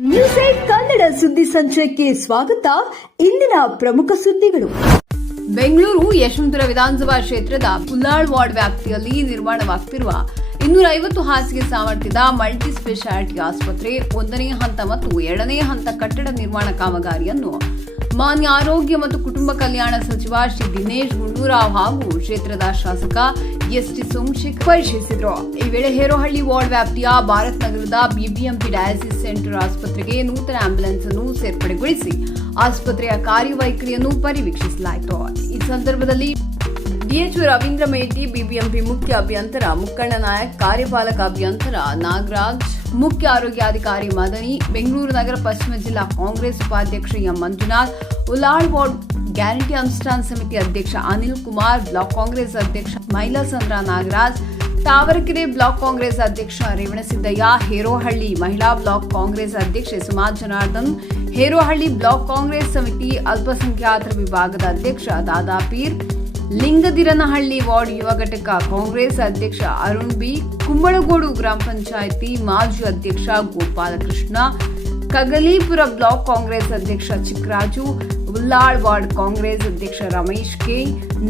News Kannada ಸುದ್ದಿ ಸಂಚಯಕ್ಕೆ ಸ್ವಾಗತ. ಇಂದಿನ ಪ್ರಮುಖ ಸುದ್ದಿಗಳು. ಬೆಂಗಳೂರು ಯಶವಂತಪುರ ವಿಧಾನಸಭಾ ಕ್ಷೇತ್ರದ ಪುಲ್ಲಾಳ್ ವಾರ್ಡ್ ವ್ಯಾಪ್ತಿಯಲ್ಲಿ ನಿರ್ಮಾಣವಾಗ್ತಿರುವ ಇನ್ನೂರ ಐವತ್ತು ಹಾಸಿಗೆ ಸಾಮರ್ಥ್ಯದ ಮಲ್ಟಿ ಸ್ಪೆಷಾಲಿಟಿ ಆಸ್ಪತ್ರೆ ಒಂದನೇ ಹಂತ ಮತ್ತು ಎರಡನೇ ಹಂತ ಕಟ್ಟಡ ನಿರ್ಮಾಣ ಕಾಮಗಾರಿಯನ್ನು ಮಾನ್ಯ ಆರೋಗ್ಯ ಮತ್ತು ಕುಟುಂಬ ಕಲ್ಯಾಣ ಸಚಿವ ಶ್ರೀ ದಿನೇಶ್ ಗುಂಡೂರಾವ್ ಹಾಗೂ ಕ್ಷೇತ್ರದ ಶಾಸಕ ಎಸ್ ಟಿ ಸೋಮಶೇಖರ್ ಪರಿಶೀಲಿಸಿದರು. ಈ ವೇಳೆ ಹೇರೋಹಳ್ಳಿ ವಾರ್ಡ್ ವ್ಯಾಪ್ತಿಯ ಭಾರತ್ ನಗರದ ಬಿಬಿಎಂಪಿ ಡಯಾಲಿಸಿಸ್ ಸೆಂಟರ್ ಆಸ್ಪತ್ರೆಗೆ ನೂತನ ಆಂಬ್ಯುಲೆನ್ಸ್ ಅನ್ನು ಸೇರ್ಪಡೆಗೊಳಿಸಿ ಆಸ್ಪತ್ರೆಯ ಕಾರ್ಯವೈಖರಿಯನ್ನು ಪರಿವೀಕ್ಷಿಸಲಾಯಿತು. ಈ ಸಂದರ್ಭದಲ್ಲಿ ಡಿಎಚ್ ರವೀಂದ್ರ ಮೇಟಿ, ಬಿಬಿಎಂಪಿ ಮುಖ್ಯ ಅಭಿಯಂತರ, ಮುಕ್ಕಣ್ಣ ನಾಯಕ್, ಕಾರ್ಯಪಾಲಕ ಅಭಿಯಂತರ, ನಾಗರಾಜ್, ಮುಖ್ಯ ಆರೋಗ್ಯಾಧಿಕಾರಿ ಮದನಿ, ಬೆಂಗಳೂರು ನಗರ, ಪಶ್ಚಿಮ ಜಿಲ್ಲಾ ಕಾಂಗ್ರೆಸ್ ಉಪಾಧ್ಯಕ್ಷ M Manjunath, Ulal ward guarantee ಅನುಷ್ಠಾನ ಸಮಿತಿ ಅಧ್ಯಕ್ಷ ಅನಿಲ್ ಕುಮಾರ್, ಬ್ಲಾಕ್ ಕಾಂಗ್ರೆಸ್ ಅಧ್ಯಕ್ಷ ಮೈಲಾಸಂದ್ರ ನಾಗರಾಜ್, ತಾವರಕೆರೆ ಬ್ಲಾಕ್ ಕಾಂಗ್ರೆಸ್ ಅಧ್ಯಕ್ಷ ರೇವಣಸಿದ್ದಯ್ಯ, ಹೇರೋಹಳ್ಳಿ ಮಹಿಳಾ ಬ್ಲಾಕ್ ಕಾಂಗ್ರೆಸ್ ಅಧ್ಯಕ್ಷೆ ಸುಮಾ ಜನಾರ್ದನ್, ಹೇರೋಹಳ್ಳಿ ಬ್ಲಾಕ್ ಕಾಂಗ್ರೆಸ್ ಸಮಿತಿ ಅಲ್ಪಸಂಖ್ಯಾತರ ವಿಭಾಗದ ಅಧ್ಯಕ್ಷ ದಾದಾ ಪೀರ್ ಲಿಂಗದಿರನಹಳ್ಳಿ ವಾರ್ಡ್ ಯುವ ಘಟಕ ಕಾಂಗ್ರೆಸ್ ಅಧ್ಯಕ್ಷ ಅರುಣ್ ಬಿ, ಕುಂಬಳಗೋಡು ಗ್ರಾಮ ಪಂಚಾಯಿತಿ ಮಾಜಿ ಅಧ್ಯಕ್ಷ ಗೋಪಾಲಕೃಷ್ಣ, ಕಗಲೀಪುರ ಬ್ಲಾಕ್ ಕಾಂಗ್ರೆಸ್ ಅಧ್ಯಕ್ಷ ಚಿಕ್ಕರಾಜು, ಉಲ್ಲಾಳ್ ವಾರ್ಡ್ ಕಾಂಗ್ರೆಸ್ ಅಧ್ಯಕ್ಷ ರಮೇಶ್ ಕೆ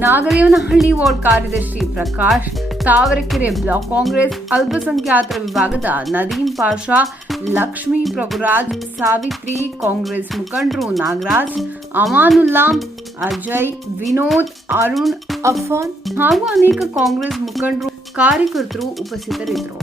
ನಾಗರೇವನಹಳ್ಳಿ ವಾರ್ಡ್ ಕಾರ್ಯದರ್ಶಿ ಪ್ರಕಾಶ್, ತಾವರೆಕೆರೆ ಬ್ಲಾಕ್ ಕಾಂಗ್ರೆಸ್ ಅಲ್ಪಸಂಖ್ಯಾತರ ವಿಭಾಗದ ನದೀಂ ಪಾಷಾ, ಲಕ್ಷ್ಮೀ ಪ್ರಭುರಾಜ್, ಸಾವಿತ್ರಿ ಕಾಂಗ್ರೆಸ್ ಮುಖಂಡರು ನಾಗರಾಜ್, ಅಮಾನುಲ್ಲಾ ಅಜಯ್ ವಿನೋದ್ ಅರುಣ್ ಅಫಾನ್ ಹಾಗೂ ಅನೇಕ ಕಾಂಗ್ರೆಸ್ ಮುಖಂಡರು ಕಾರ್ಯಕರ್ತರು ಉಪಸ್ಥಿತರಿದ್ದರು.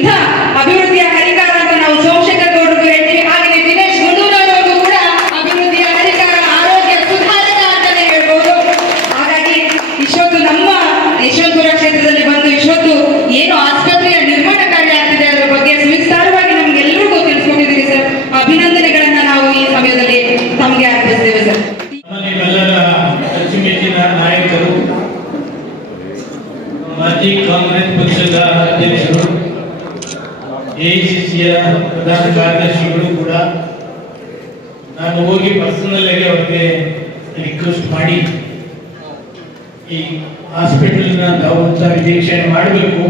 ಸೊ ಇಂಥ ಅಭಿವೃದ್ಧಿಯ ಹರಿಕಾರ ಅಂತ ನಾವು ಸೋಮಶೇಖರ್ ಗೌಡರಿಗೂ ಹೇಳ್ತೀವಿ ಹಾಗೆಯೇ ದಿನೇಶ್ ಗುಂಡೂರಾವ್ ಅವ್ರಿಗೂ ಕೂಡ ಅಭಿವೃದ್ಧಿಯ ಹರಿಕಾರ ಆರೋಗ್ಯ ಸುಧಾರಕ ಅಂತಾನೆ ಹೇಳ್ಬೋದು ಹಾಗಾಗಿ ಇಷ್ಟೊತ್ತು ನಮ್ಮ ಯಶವಂತಪುರ ಕ್ಷೇತ್ರದಲ್ಲಿ ಬಂದು ಇಷ್ಟೊತ್ತು ಏನು ಆಸ್ಪತ್ರೆಯ ನಿರ್ಮಾಣ ಕಾರ್ಯ ಆಗ್ತಿದೆ ಅದರ ಬಗ್ಗೆ ಸುವಿಸ್ತಾರವಾಗಿ ನಮ್ಗೆಲ್ಲರಿಗೂ ತಿಳಿಸ್ಕೊಟ್ಟಿದ್ದೀರಿ ಸರ್ ಅಭಿನಂದನೆಗಳನ್ನ ನಾವು ಈ ಸಮಯದಲ್ಲಿ ತಮಗೆ ಅರ್ಪಿಸ್ತೇವೆ ಸರ್ ನಮ್ಮೆಲ್ಲರ ಅಚ್ಚುಮೆಚ್ಚಿನ ನಾಯಕರು ಮಾಜಿ ಕಾಂಗ್ರೆಸ್ ಪಕ್ಷದ ಅಧ್ಯಕ್ಷರು ಎಐಸಿಸಿಯ ಪ್ರಧಾನ ಕಾರ್ಯದರ್ಶಿಗಳು ಕೂಡ ನಾನು ಹೋಗಿ ಪರ್ಸನಲ್ ಆಗಿ ಅವ್ರಿಗೆ ರಿಕ್ವೆಸ್ಟ್ ಮಾಡಿ ಈ ಹಾಸ್ಪಿಟಲ್ನ ತಾವು ಒಂದ್ಸಾರಿ ವೀಕ್ಷಣೆ ಮಾಡಬೇಕು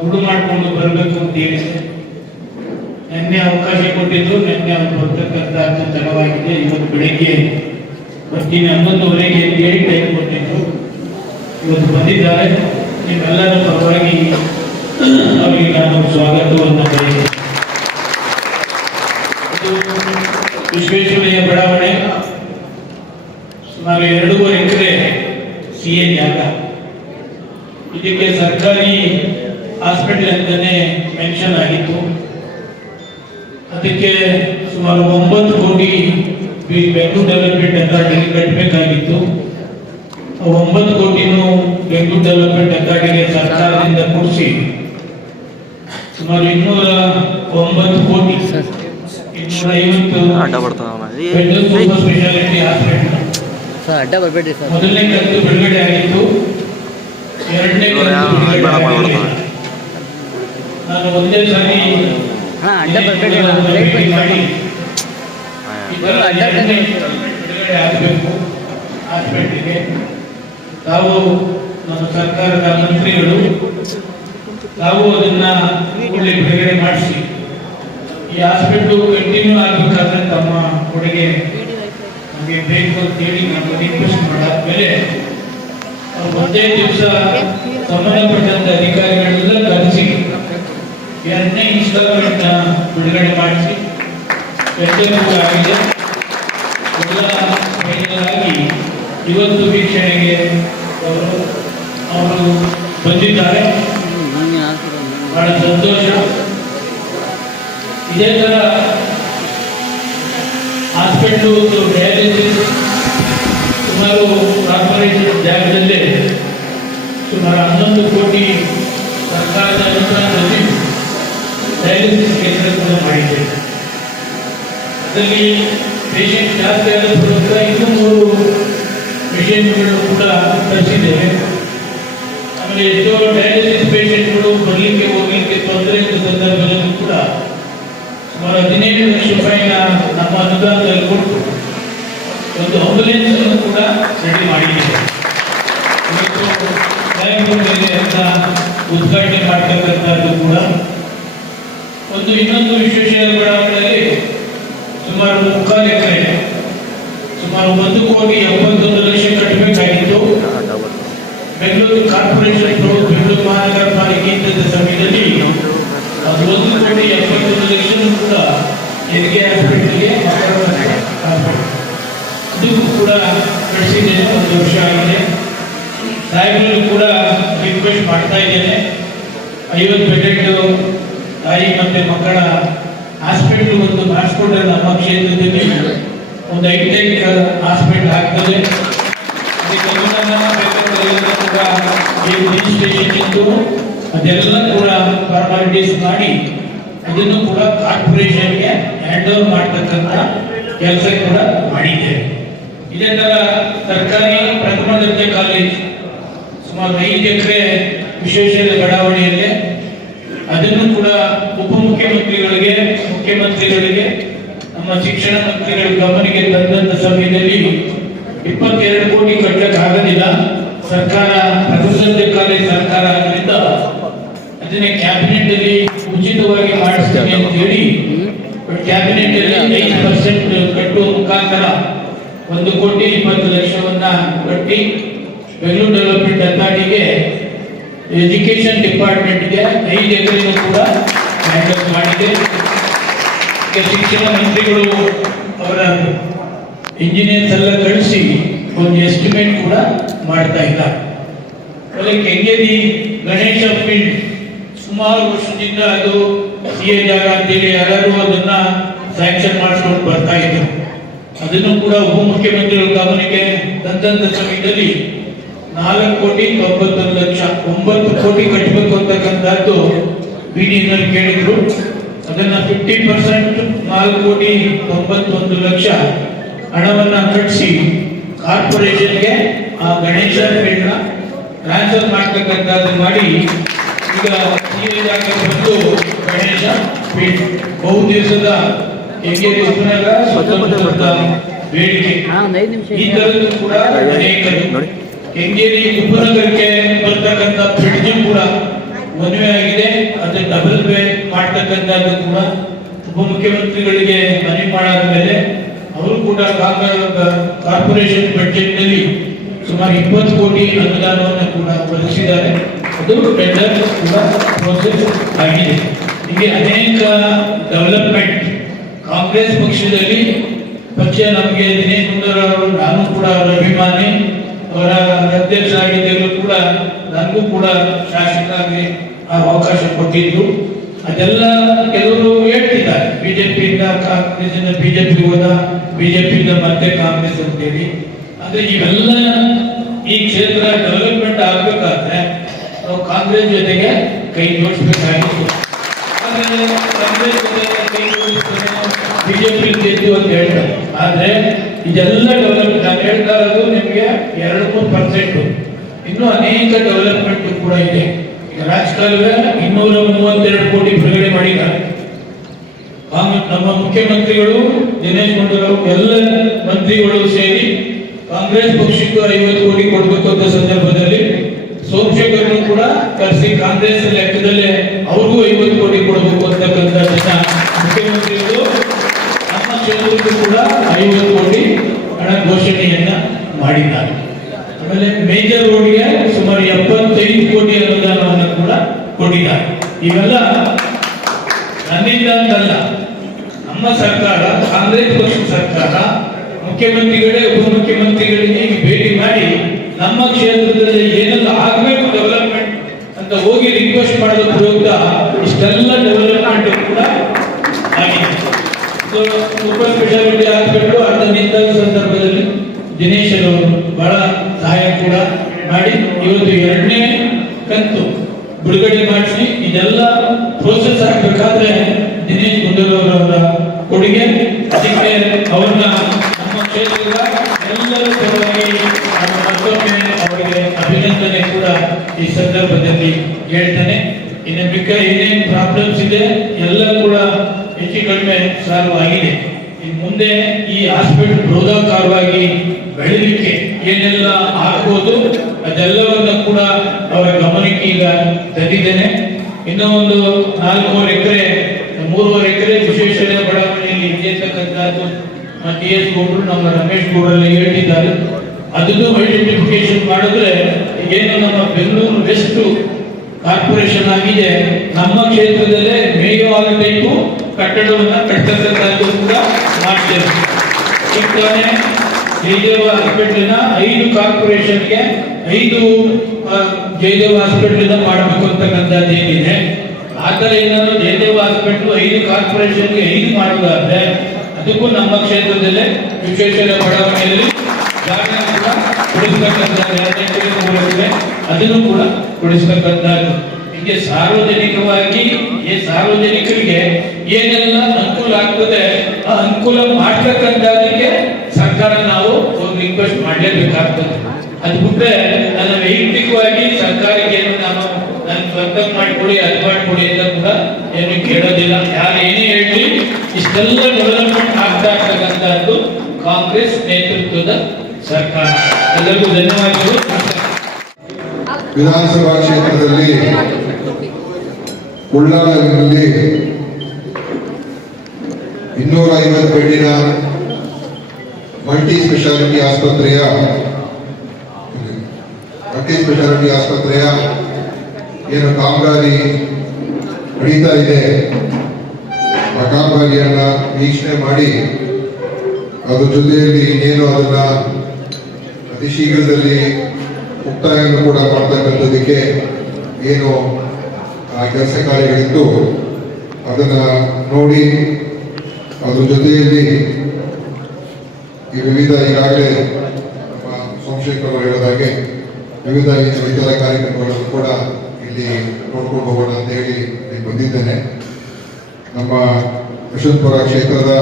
ಗುಡು ಮಾಡಿಕೊಂಡು ಬರಬೇಕು ಅಂತ ಹೇಳಿದೆ ನಿನ್ನೆ ಕೊಟ್ಟಿದ್ದು ನನಗೆ ಅವ್ರು ಬರ್ತಕ್ಕಂಥ ಇವತ್ತು ಬೆಳಿಗ್ಗೆ ಬರ್ತೀನಿ ಹನ್ನೊಂದುವರೆಗೆ ಹೇಳಿ ಟೈಮ್ ಕೊಟ್ಟಿದ್ದು ಇವತ್ತು ಬಂದಿದ್ದಾರೆ. ನಿಮ್ಮೆಲ್ಲರ ಪರವಾಗಿ ಅವರಿಗೆ ನಾನು ಸ್ವಾಗತವನ್ನು ವಿಶ್ವೇಶ್ವರಯ್ಯ ಬಡಾವಣೆ. ಸುಮಾರು ಎರಡೂವರೆ ಎಕರೆ ಸಿ ಎ ಜಾಗ. ಇದಕ್ಕೆ ಸರ್ಕಾರಿ ಹಾಸ್ಪಿಟಲ್ ಅಂತಲೇ ಮೆನ್ಷನ್ ಆಗಿತ್ತು. ಅದಕ್ಕೆ ಸುಮಾರು ಒಂಬತ್ತು ಕೋಟಿ ಈ ಬೆಂಗಳೂರು ಡೆವಲಪ್ಮೆಂಟ್ ಅಥಾರಿಟಿಗೆ ಕಟ್ಟಬೇಕಾಗಿತ್ತು. ಆ ಒಂಬತ್ತು ಕೋಟಿನೂ ಬೆಂಗಳೂರು ಡೆವಲಪ್ಮೆಂಟ್ ಅಥಾರಿಟಿಗೆ ಸರ್ಕಾರದಿಂದ ಕೊಡಿಸಿ ಸುಮಾರು ಇನ್ನೂರ ಒಂಬತ್ತು ಕೋಟಿ ಇನ್ನೂರ ಐವತ್ತು ಅಡ್ಡ ಬರ್ತಾವ ಬೆಡ್ ಸ್ಪೆಷಾಲಿಟಿ ಹಾಸ್ಪಿಟಲ್. ಸರ್ ಅಡ್ಡ ಬರಬೇಡಿ ಸರ್. ಮೊದಲನೇ ಕಂತು ಬಿಡುಗಡೆ ಆಗಿತ್ತು. ಎರಡನೇ ಕಂತು ನಾನು ಒಂದೇ ಸಾರಿ ಹಾ, ಅಡ್ಡ ಬರ್ಬೇಡಿ ಅಡ್ಡ ತಾವು ನಮ್ಮ ಸರ್ಕಾರದ ಮಂತ್ರಿಗಳು ತಾವು ಅದನ್ನ ಕೂಡಲೇ ಬಿಡುಗಡೆ ಮಾಡಿಸಿ. ಈ ಹಾಸ್ಪಿಟ್ಲು ಕಂಟಿನ್ಯೂ ಆಗಬೇಕಾದ್ರೆ ತಮ್ಮ ಕೊಡುಗೆ ನಮಗೆ ಬೇಕು ಅಂತೇಳಿ ನಾನು ರಿಕ್ವೆಸ್ಟ್ ಮಾಡಾದ್ಮೇಲೆ ಒಂದೇ ದಿವಸ ಸಂಬಂಧಪಟ್ಟಂತ ಅಧಿಕಾರಿಗಳೆಲ್ಲ ಎರಡನೇ ಇನ್ಸ್ಟಾಲ್ಮೆಂಟ್ ಬಿಡುಗಡೆ ಮಾಡಿಸಿ ಆಗಿದೆ. ಇವತ್ತು ವೀಕ್ಷಣೆಗೆ ಅವರು ಅವರು ಬಂದಿದ್ದಾರೆ. ಬಹಳ ಸಂತೋಷ. ಇದೇ ತರ ಹಾಸ್ಪಿಟ್ಲು ಡಯಾಲಿಸಿಸ್ ಸುಮಾರು ಜಾಗದಲ್ಲೇ ಸುಮಾರು ಹನ್ನೊಂದು ಕೋಟಿ ಸರ್ಕಾರದ ಅನುದಾನದಲ್ಲಿ ಡಯಾಲಿಸಿಸ್ ಕೂಡ ಮಾಡಿದ್ದೇವೆ ಅದರಲ್ಲಿ ಪೇಷಂಟ್ ಜಾಸ್ತಿ ಆದ ಪ್ರಯುಕ್ತ ಇನ್ನೂ ಮೂರು ಮಿಷನ್ಗಳು ಕೂಡ ತರಿಸಿದ್ದೇವೆ ಆಮೇಲೆ ಎಷ್ಟೋ ಡಯಾಲಿಸಿಸ್ ಪೇಷಂಟ್ಗಳು ಬರಲಿಕ್ಕೆ, ಹೋಗ್ಲಿಕ್ಕೆ ತೊಂದರೆ ಇದ್ದ ಸಂದರ್ಭದಲ್ಲಿ ಕೂಡ ಸುಮಾರು ಹದಿನೈದು ಲಕ್ಷ ರೂಪಾಯಿನ ನಮ್ಮ ಅನುದಾನದಲ್ಲಿ ಕೊಟ್ಟು ಒಂದು ಆಂಬುಲೆನ್ಸ್ ಅನ್ನು ಕೂಡ ರೆಡಿ ಮಾಡಿದ್ದೇವೆ. ಇವತ್ತು ಅಂತ ಉದ್ಘಾಟನೆ ಮಾಡ್ತಕ್ಕಂಥದ್ದು ಕೂಡ ಒಂದು ಇನ್ನೊಂದು ವಿಶೇಷ ಬಡಾವಣೆಯಲ್ಲಿ ಸುಮಾರು ಮುಕ್ಕಾಲು ಎಕರೆ ಸುಮಾರು ಒಂದು ಕೋಟಿ ಎಪ್ಪತ್ತೊಂದು ಲಕ್ಷ ಕಟ್ಟಬೇಕಾಗಿತ್ತು ಬೆಂಗಳೂರು ಕಾರ್ಪೊರೇಷನ್ ಬೆಂಗಳೂರು ಮಹಾನಗರ ಪಾಲಿಕೆ ಇದ್ದ ಸಮಯದಲ್ಲಿ ಅದು ಒಂದು ಕೋಟಿ ಎಪ್ಪತ್ತೊಂದು ಲಕ್ಷ ಕೂಡ ಹೆರಿಗೆ ಹಾಸ್ಪಿಟಲ್ಗೆ ಇದಕ್ಕೂ ಕೂಡ ಕಳಿಸಿದ್ದೇನೆ ಒಂದು ವರ್ಷ ಆಗಿದೆ ಸಾಹೇಬರು ಕೂಡ ರಿಕ್ವೆಸ್ಟ್ ಮಾಡ್ತಾ ಇದ್ದೇನೆ ಐವತ್ತು ಬೆಡ್ ತಾಯಿ ಮತ್ತೆ ಮಕ್ಕಳ ಹಾಸ್ಪಿಟಲ್ ಒಂದು ಮಾಡಿಸ್ಕೊಂಡ್ರೆ ನಮ್ಮ ಕ್ಷೇತ್ರದಲ್ಲಿ ಒಂದು ಹೈಟೆಕ್ ಹಾಸ್ಪಿಟಲ್ ಆಗ್ತದೆ ಅದಕ್ಕೆ ಅನುದಾನ ಬೇಕಾದೆಲ್ಲ ಕೂಡ ಏನು ರಿಜಿಸ್ಟ್ರೇಷನ್ ಇತ್ತು ಅದೆಲ್ಲ ಕೂಡ ಫಾರ್ಮಾಲಿಟೀಸ್ ಮಾಡಿ ಅದನ್ನು ಕೂಡ ಕಾರ್ಪೊರೇಷನ್ಗೆ ಹ್ಯಾಂಡ್ ಓವರ್ ಕೆಲಸ ಕೂಡ ಮಾಡಿದ್ದೇವೆ ಇದೇ ಸರ್ಕಾರಿ ಪ್ರಥಮ ದರ್ಜೆ ಕಾಲೇಜ್ ಸುಮಾರು ಐದು ಎಕರೆ ವಿಶೇಷ ಬಡಾವಣೆಯಲ್ಲಿ. ಅದನ್ನು ಕೂಡ ಉಪಮುಖ್ಯಮಂತ್ರಿಗಳಿಗೆ, ಮುಖ್ಯಮಂತ್ರಿಗಳಿಗೆ, ನಮ್ಮ ಶಿಕ್ಷಣ ಮಂತ್ರಿಗಳ ಗಮನಕ್ಕೆ ತಂದಂತ ಸಮಯದಲ್ಲಿ ಇಪ್ಪತ್ತೆರಡು ಕೋಟಿ ಕಟ್ಟಕ್ಕೆ ಆಗೋದಿಲ್ಲ ಸರ್ಕಾರ ಪ್ರತಿಷ್ಠಿತ ಕಾಲೇಜ್ ಸರ್ಕಾರ ಆದ್ರಿಂದ ಅದನ್ನೇ ಕ್ಯಾಬಿನೆಟ್ ಅಲ್ಲಿ ಉಚಿತವಾಗಿ ಮಾಡಿಸ್ತೀನಿ ಅಂತ ಹೇಳಿ ಕ್ಯಾಬಿನೆಟ್ ಅಲ್ಲಿ ಐದು ಪರ್ಸೆಂಟ್ ಕಟ್ಟುವ ಮುಖಾಂತರ ಒಂದು ಕೋಟಿ ಇಪ್ಪತ್ತು ಲಕ್ಷವನ್ನ ಕಟ್ಟಿ ಬೆಂಗಳೂರು ಡೆವಲಪ್ಮೆಂಟ್ ಅಥಾರಿಟಿಗೆ ಎಜುಕೇಶನ್ ಡಿಪಾರ್ಟ್ಮೆಂಟ್ಗೆ ಐದು ಎಕರೆಗೂ ಕೂಡ ಹ್ಯಾಂಡಲ್ ಮಾಡಿದೆ. ಶಿಕ್ಷಣ ಮಂತ್ರಿಗಳು ಅವರ ಇಂಜಿನಿಯರ್ಸ್ ಎಲ್ಲ ಕಳಿಸಿ ಒಂದು ಎಸ್ಟಿಮೇಟ್ ಕೂಡ ಮಾಡ್ತಾ ಇದ್ದಾರೆ ಅದಕ್ಕೆ ಕೆಂಗೇರಿ ಗಣೇಶ ಫೀಲ್ಡ್ ಸುಮಾರು ವರ್ಷದಿಂದ ಅದು ಸಿ ಎ ಜಾಗ ಅಂತೇಳಿ ಯಾರು ಅದನ್ನ ಸ್ಯಾಂಕ್ಷನ್ ಮಾಡಿಸ್ಕೊಂಡು ಬರ್ತಾ ಇದ್ರು. ಅದನ್ನು ಕೂಡ ಉಪಮುಖ್ಯಮಂತ್ರಿಗಳ ಗಮನಕ್ಕೆ ತಂದಂತ ಸಮಯದಲ್ಲಿ ನಾಲ್ಕು ಕೋಟಿ ತೊಂಬತ್ತೊಂದು ಲಕ್ಷ, ಒಂಬತ್ತು ಕೋಟಿ ಕಟ್ಟಬೇಕು ಅಂತಕ್ಕಂಥದ್ದು ಬಿಡಿನಲ್ಲಿ ಕೇಳಿದ್ರು. ಅದನ್ನ ಫಿಫ್ಟಿ ಪರ್ಸೆಂಟ್ ನಾಲ್ಕು ಕೋಟಿ ತೊಂಬತ್ತೊಂದು ಲಕ್ಷ ಹಣವನ್ನ ಕಟ್ಟಿಸಿ ಕಾರ್ಪೊರೇಷನ್ಗೆ ಆ ಗಣೇಶ ಟ್ರಾನ್ಸ್ಫರ್ ಮಾಡ್ತಕ್ಕಂಥದ್ದು ಮಾಡಿ ಈಗ ಬಹು ದಿವಸದ ಕೆಂಗೇರಿ ಉಪನಗರ ಬೇಡಿಕೆ ಈ ತರದ್ದು ಕೂಡ ಅನೇಕರು. ಕೆಂಗೇರಿ ಉಪನಗರಕ್ಕೆ ಬರ್ತಕ್ಕಂಥ ಬ್ರಿಡ್ಜ್ ಕೂಡ ಮದುವೆ ಆಗಿದೆ ಅದೇ ಡಬಲ್ ವೇ ಮಾಡ್ತಕ್ಕಂಥದ್ದು ಕೂಡ ಉಪಮುಖ್ಯಮಂತ್ರಿಗಳಿಗೆ ಮನವಿ ಮಾಡಾದ ಮೇಲೆ ಅವರು ಕೂಡ ಕಾರ್ಪೊರೇಷನ್ ಬಜೆಟ್ನಲ್ಲಿ ಸುಮಾರು ಇಪ್ಪತ್ತು ಕೋಟಿ ಅನುದಾನವನ್ನು ಕೂಡ ಒದಗಿಸಿದ್ದಾರೆ ಅದು ಟೆಂಡರ್ ಕೂಡ ಪ್ರೋಸೆಸ್ ಆಗಿದೆ. ಹೀಗೆ ಅನೇಕ ಡೆವಲಪ್ಮೆಂಟ್ ಕಾಂಗ್ರೆಸ್ ಪಕ್ಷದಲ್ಲಿ ಪಕ್ಷ ನಮಗೆ ದಿನೇಶ್ ಗುಂಡೂರಾವ್ ಅವರು, ನಾನು ಕೂಡ ಅವರ ಅಭಿಮಾನಿ, ಅವರ ಅಧ್ಯಕ್ಷರಾಗಿದ್ದರೂ ಕೂಡ ನನಗೂ ಕೂಡ ಶಾಸಕರಾಗಿ ಆ ಅವಕಾಶ ಕೊಟ್ಟಿದ್ರು ಅದೆಲ್ಲ ಕೆಲವರು ಹೇಳ್ತಿದ್ದಾರೆ. ಬಿಜೆಪಿಯಿಂದ ಕಾಂಗ್ರೆಸ್ಸಿಂದ ಬಿಜೆಪಿ ಹೋದ, ಬಿಜೆಪಿಯಿಂದ ಮತ್ತೆ ಕಾಂಗ್ರೆಸ್ ಅಂತೇಳಿ. ಆದರೆ ಇವೆಲ್ಲ ಈ ಕ್ಷೇತ್ರ ಡೆವಲಪ್ಮೆಂಟ್ ಆಗ್ಬೇಕಾದ್ರೆ ನಾವು ಕಾಂಗ್ರೆಸ್ ಜೊತೆಗೆ ಕೈ ಜೋಡಿಸಬೇಕಾಗಿತ್ತು. ಆಮೇಲೆ ಕಾಂಗ್ರೆಸ್ ಜೊತೆ ಕೈ ಬಿಜೆಪಿ ಗೆದ್ದು ಅಂತ ಹೇಳ್ತಾರೆ. ಆದ್ರೆ ಇದೆಲ್ಲ ಡೆವಲಪ್ಮೆಂಟ್ ನಾನು ಹೇಳ್ತಾ ಇರೋದು ನಿಮಗೆ ಎರಡು ಮೂರು ಪರ್ಸೆಂಟ್ ಇನ್ನೂ ಅನೇಕ ಡೆವಲಪ್ಮೆಂಟ್ ಕೂಡ ಇದೆ. ರಾಜಕಾಲವೇ ಇನ್ನೂರ ಮೂವತ್ತೆರಡು ಕೋಟಿ ಬಿಡುಗಡೆ ಮಾಡಿದ್ದಾರೆ. ನಮ್ಮ ಮುಖ್ಯಮಂತ್ರಿಗಳು, ದಿನೇಶ್ ಗುಂಡೂರಾವ್, ಎಲ್ಲ ಮಂತ್ರಿಗಳು ಸೇರಿ ಕಾಂಗ್ರೆಸ್ ಪಕ್ಷಕ್ಕೂ ಐವತ್ತು ಕೋಟಿ ಕೊಡಬೇಕು ಅಂತ ಸಂದರ್ಭದಲ್ಲಿ ಸೋಮಶೇಖರ್ನು ಕೂಡ ಕರೆಸಿ ಕಾಂಗ್ರೆಸ್ ಲೆಕ್ಕದಲ್ಲೇ ಅವ್ರಿಗೂ ಐವತ್ತು ಕೋಟಿ ಕೊಡಬೇಕು ಅಂತಕ್ಕಂಥದ್ದನ್ನ ಮುಖ್ಯಮಂತ್ರಿಗಳು ನಮ್ಮ ಕ್ಷೇತ್ರಕ್ಕೂ ಕೂಡ ಐವತ್ತು ಕೋಟಿ ಹಣ ಘೋಷಣೆಯನ್ನ ಮಾಡಿದ್ದಾರೆ. ಆಮೇಲೆ ಮೇಜರ್ ರೋಡ್ಗೆ ಸುಮಾರು ಎಪ್ಪತ್ತೈದು ಕೋಟಿ ಅನುದಾನವನ್ನು ಕೂಡ ಕೊಟ್ಟಿದ್ದಾರೆ. ಇವೆಲ್ಲ ನನ್ನಿಂದ ಅಂತಲ್ಲ, ನಮ್ಮ ಸರ್ಕಾರ, ಕಾಂಗ್ರೆಸ್ ಪಕ್ಷದ ಸರ್ಕಾರ ಮುಖ್ಯಮಂತ್ರಿಗಳೇ, ಉಪಮುಖ್ಯಮಂತ್ರಿಗಳಿಗೆ ಭೇಟಿ ಮಾಡಿ ನಮ್ಮ ಕ್ಷೇತ್ರದಲ್ಲಿ ಏನೆಲ್ಲ ಆಗಬೇಕು ಡೆವಲಪ್ಮೆಂಟ್ ಅಂತ ಹೋಗಿ ರಿಕ್ವೆಸ್ಟ್ ಮಾಡೋದಕ್ಕೆ ಪ್ರಯುಕ್ತ ಇಷ್ಟೆಲ್ಲ ಡೆವಲಪ್ಮೆಂಟ್ ಕೂಡ ಆಗಿದೆ. ಸೊ ಸೂಪರ್ ಸ್ಪೆಷಾಲಿಟಿ ಹಾಸ್ಪಿಟಲ್ ಅರ್ಧ ನಿಂತ ಸಂದರ್ಭದಲ್ಲಿ ದಿನೇಶ್ ಅವರು ಬಹಳ ಸಹಾಯ ಕೂಡ ಮಾಡಿ. ಇವತ್ತು ಎರಡನೇ ಕಂತು ಬಿಡುಗಡೆ ಮಾಡಿಸಿ, ಇದೆಲ್ಲ ಪ್ರೋಸೆಸ್ ಆಗಬೇಕಾದ್ರೆ ದಿನೇಶ್ ಗುಂಡೂರಾವ್ ಅವರ ಕೊಡುಗೆ. ಅದಕ್ಕೆ ಅವ್ರನ್ನ ನಮ್ಮ ಕ್ಷೇತ್ರದ ಎಲ್ಲರೂ ಪರವಾಗಿ ಈ ಸಂದರ್ಭದಲ್ಲಿ ಹೇಳ್ತಾನೆ. ಇನ್ನು ಮಿಕ್ಕ ಏನೇನು ಪ್ರಾಬ್ಲಮ್ಸ್ ಇದೆ ಎಲ್ಲ ಕೂಡ ಹೆಚ್ಚು ಕಡಿಮೆ ಸಾಲ್ವ್ ಆಗಿದೆ ಮುಂದೆ ಈ ಹಾಸ್ಪಿಟಲ್ ಬೃಹದಾಕಾರವಾಗಿ ಬೆಳಿಲಿಕ್ಕೆ ಏನೆಲ್ಲ ಆಗ್ಬೋದು, ಅದೆಲ್ಲವನ್ನ ಕೂಡ ಅವರ ಗಮನಕ್ಕೆ ಈಗ ತಂದಿದ್ದೇನೆ. ಇನ್ನೂ ಒಂದು ನಾಲ್ಕೂವರೆ ಎಕರೆ, ಮೂರುವರೆ ಎಕರೆ ವಿಶ್ವೇಶ್ವರಯ್ಯ ಬಡಾವಣೆಯಲ್ಲಿ ಇರ್ತಕ್ಕಂಥದ್ದು ಟಿ ಎಸ್ ಗೌಡರು, ನಮ್ಮ ರಮೇಶ್ ಗೌಡರಲ್ಲಿ ಹೇಳ್ತಿದ್ದಾರೆ. ಅದನ್ನು ಐಡೆಂಟಿಫಿಕೇಶನ್ ಮಾಡಿದ್ರೆ ಏನು ನಮ್ಮ ಬೆಂಗಳೂರು ವೆಸ್ಟ್ ಕಾರ್ಪೊರೇಷನ್ ಆಗಿದೆ. ನಮ್ಮ ಕ್ಷೇತ್ರದಲ್ಲೇ ಮೇಯವಾದ ಆಗಬೇಕು. ಕಟ್ಟಡವನ್ನು ಕಟ್ಟತಕ್ಕಂಥದ್ದು ಕೂಡ ಮಾಡ್ತೇವೆ. ಜಯದೇವ ಹಾಸ್ಪಿಟಲ್ನ ಐದು ಕಾರ್ಪೊರೇಷನ್ಗೆ ಐದು ಜಯದೇವ ಹಾಸ್ಪಿಟಲ್ ಮಾಡಬೇಕು ಅಂತಕ್ಕಂಥದ್ದು ಏನಿದೆ. ಆ ಥರ ಏನಾದ್ರು ಜಯದೇವ ಹಾಸ್ಪಿಟಲ್ ಐದು ಕಾರ್ಪೊರೇಷನ್ಗೆ ಐದು ಮಾಡೋದಾದ್ರೆ ಅದಕ್ಕೂ ನಮ್ಮ ಕ್ಷೇತ್ರದಲ್ಲೇ ವಿಶ್ವೇಶ್ವರ ಬಡಾವಣೆಯಲ್ಲಿ ಅದನ್ನು ಕೂಡ ಕೊಡಿಸ್ತಕ್ಕಂಥದ್ದು ಹೀಗೆ ಸಾರ್ವಜನಿಕವಾಗಿ, ಈ ಸಾರ್ವಜನಿಕರಿಗೆ ಏನೆಲ್ಲ ಅನುಕೂಲ ಆಗ್ತದೆ, ಆ ಅನುಕೂಲ ಮಾಡ್ತಕ್ಕಂಥದಕ್ಕೆ ಸರ್ಕಾರ ನಾವು ಒಂದು ರಿಕ್ವೆಸ್ಟ್ ಮಾಡಲೇಬೇಕಾಗ್ತದೆ. ಅದು ಬಿಟ್ಟರೆ ನನ್ನ ವೈಯಕ್ತಿಕವಾಗಿ ಸರ್ಕಾರಕ್ಕೆ ಏನು ನಾನು ನನ್ನ ಸ್ವಂತ ಮಾಡಿಕೊಡಿ, ಅದು ಮಾಡಿಕೊಡಿ ಅಂತ ಕೂಡ ಏನು ಕೇಳೋದಿಲ್ಲ. ಯಾರು ಏನೇ ಹೇಳಿ, ಇಷ್ಟೆಲ್ಲ ಡೆವಲಪ್ಮೆಂಟ್ ಆಗ್ತಾ ಇರ್ತಕ್ಕಂಥದ್ದು ಕಾಂಗ್ರೆಸ್ ನೇತೃತ್ವದ ಎಲ್ಲರಿಗೂ ಧನ್ಯವಾದಗಳು. ವಿಧಾನಸಭಾ ಕ್ಷೇತ್ರದಲ್ಲಿ ಉಳ್ಳಾಲದಲ್ಲಿ ಇನ್ನೂರ ಐವತ್ತು ಬೆಡ್ಡಿನ ಮಲ್ಟಿ ಸ್ಪೆಷಾಲಿಟಿ ಆಸ್ಪತ್ರೆಯ ಮಲ್ಟಿ ಸ್ಪೆಷಾಲಿಟಿ ಆಸ್ಪತ್ರೆಯ ಏನು ಕಾಮಗಾರಿ ನಡೀತಾ ಇದೆ. ಆ ಕಾಮಗಾರಿಯನ್ನ ವೀಕ್ಷಣೆ ಮಾಡಿ ಅದ್ರ ಜೊತೆಯಲ್ಲಿ ಇನ್ನೇನು ಅದನ್ನ ಅತಿ ಶೀಘ್ರದಲ್ಲಿ ಮುಕ್ತಾಯವನ್ನು ಕೂಡ ಮಾಡ್ತಕ್ಕಂಥದ್ದಕ್ಕೆ ಏನು ಕೆಲಸ ಕಾರ್ಯಗಳಿತ್ತು, ಅದನ್ನ ನೋಡಿ ಅದ್ರ ಜೊತೆಯಲ್ಲಿ ಈ ವಿವಿಧ ಈಗಾಗಲೇ ನಮ್ಮ ಸೋಮಶೇಖರ್ ಅವರು ಹೇಳಿದ ಹಾಗೆ ವಿವಿಧ ಇತರ ಕಾರ್ಯಕ್ರಮಗಳನ್ನು ಕೂಡ ಇಲ್ಲಿ ನೋಡ್ಕೊಂಡು ಹೋಗೋಣ ಅಂತ ಹೇಳಿ ಇಲ್ಲಿ ಬಂದಿದ್ದೇನೆ. ನಮ್ಮ ಯಶವಂತಪುರ ಕ್ಷೇತ್ರದ